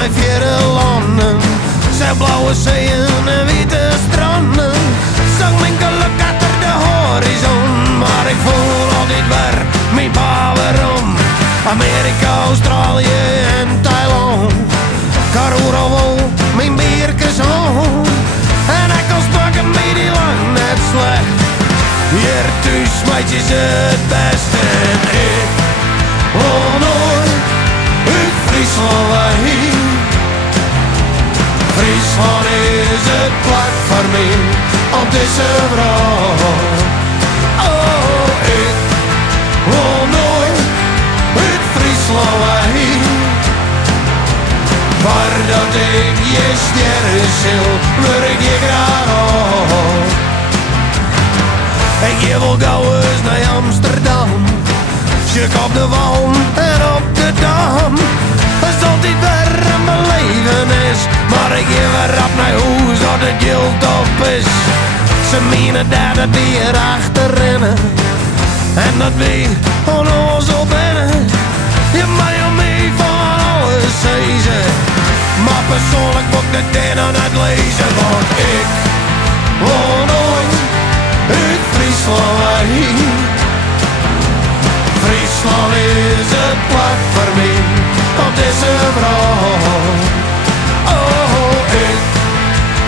naar verre landen. Zijn blauwe zeeën en witte stranden. Zag mijn geluk achter de horizon. Maar ik voel altijd weer mijn power om. Amerika, Australië en Thailand. Karuro, mijn bierkes om. En ik kan spakken met die lang net slecht. Hier thuis meid is het beste. En ik wil nooit uit Friesland weg. Friesland is het plak voor mij op deze vrouw. Oh, ik wil nooit uit Friesland weg. Voordat ik je sterren zil, wil ik je graag op. Ik je wil gauw eens naar Amsterdam. Schik op de wal en op de dam. Het is altijd weer een belevenis. Maar ik geef weer op naar huis dat het geld op is. Ze menen dat het weer achterrennen. En dat we onnozel binnen. Je mag je mee van alles zeggen. Maar persoonlijk moet ik het in aan het lezen. Want ik wil nooit uit Friesland weg. Friesland is het plak voor mij op deze vrouw. Oh, ik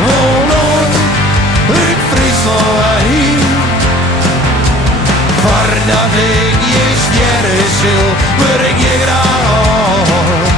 wil nooit uit Friesland weg. Voordat ik je sterren zil, wil ik je graag op.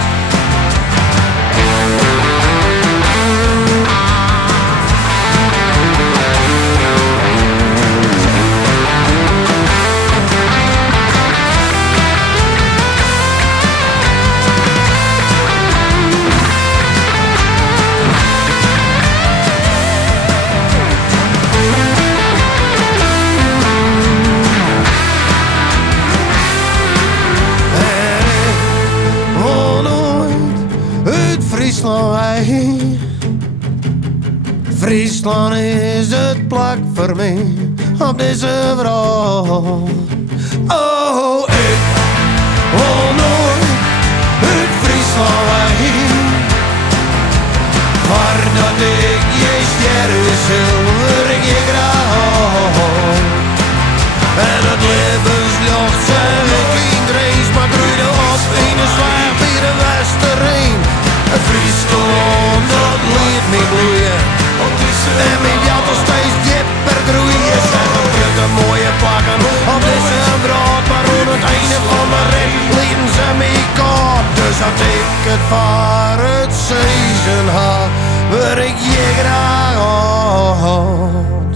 Friesland is het plak voor mij op deze vrouw. Oh, ik wil nooit uit Friesland weg. Voordat ik je sterren zil, wil ik je graag op. En het levenslucht zeg ik geen reis, maar groeide op in een zwaar bij de Westerheen. Het Friesland, dat liet me bloeien. En mijn jacht nog steeds dieper groeien. Zeg het een mooie plakken op deze brood. Maar aan het einde van mijn rit lieten ze mij kort. Dus had ik het voor het seizoen had, wil ik je graag op.